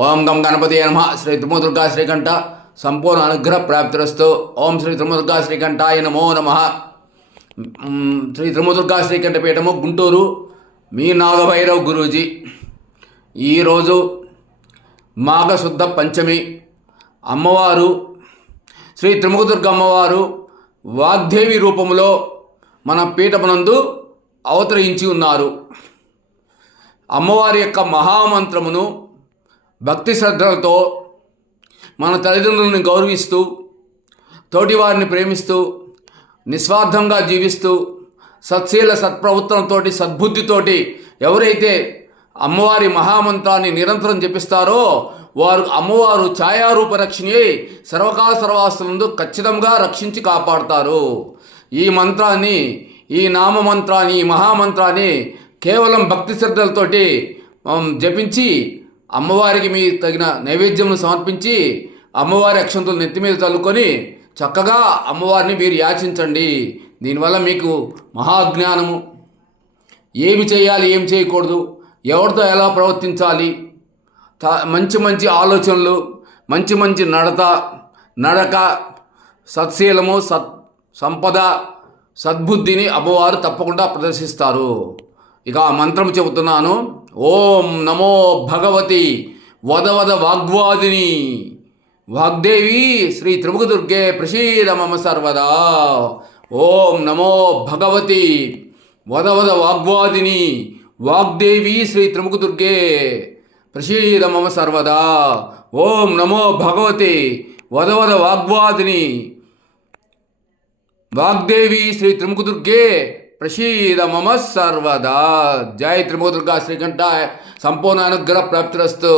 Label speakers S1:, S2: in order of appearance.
S1: ఓం గం గణపతి నమ. శ్రీ త్రిమూర్గా శ్రీకంఠ. సంపూర్ణ అనుగ్రహ ప్రాప్తిరస్తు. ఓం శ్రీ త్రిమూర్గా శ్రీకంఠాయ నమో నమ. శ్రీ త్రిమదుర్గా శ్రీకంఠ పీఠము గుంటూరు. మీ నాగభైరవ్ గురూజీ ఈరోజు మాఘశుద్ధ పంచమి. అమ్మవారు శ్రీ త్రిముఖదుర్గ అమ్మవారు వాగ్దేవి రూపంలో మన పీఠమునందు అవతరించి ఉన్నారు. అమ్మవారి యొక్క మహామంత్రమును భక్తి శ్రద్ధలతో మన తల్లిదండ్రులను గౌరవిస్తూ తోటివారిని ప్రేమిస్తూ నిస్వార్థంగా జీవిస్తూ సత్శీల సత్ప్రవృత్తంతో సద్బుద్ధితోటి ఎవరైతే అమ్మవారి మహామంత్రాన్ని నిరంతరం జపిస్తారో వారు అమ్మవారు ఛాయారూప రక్షణి అయి సర్వకాల సర్వాస్తులందు ఖచ్చితంగా రక్షించి కాపాడుతారు. ఈ మంత్రాన్ని ఈ నామ మంత్రాన్ని ఈ మహామంత్రాన్ని కేవలం భక్తి శ్రద్ధలతోటి జపించి అమ్మవారికి మీ తగిన నైవేద్యమును సమర్పించి అమ్మవారి అక్షంతులు నెత్తి మీద చల్లుకొని చక్కగా అమ్మవారిని మీరు యాచించండి. దీనివల్ల మీకు మహాజ్ఞానము. ఏమి చేయాలి ఏం చేయకూడదు ఎవరితో ఎలా ప్రవర్తించాలి త- మంచి మంచి ఆలోచనలు మంచి మంచి నడత నడక సత్శీలము సత్ సంపద సద్బుద్ధిని అమ్మవారు తప్పకుండా ప్రదర్శిస్తారు. ఇక ఆ మంత్రం చెబుతున్నాను. ఓం నమో భగవతి వదవద వాగ్వాదిని. వాగ్దేవి శ్రీ త్రిముఖదుర్గే ప్రసీద మమ సర్వదా. ఓం నమో భగవతి వదవద వాగ్వాదిని. వాగ్దేవి శ్రీ త్రిముఖదుర్గే ప్రసీద మమ సర్వదా. ఓం నమో భగవతి వదవద వాగ్వాదిని. వాగ్దేవి శ్రీ త్రిముఖదుర్గే ప్రసీద మమ సర్వదా. జయ త్రిముఖదుర్గా శ్రీకంఠ సంపూర్ణ అనుగ్రహ ప్రాప్తిరస్తు.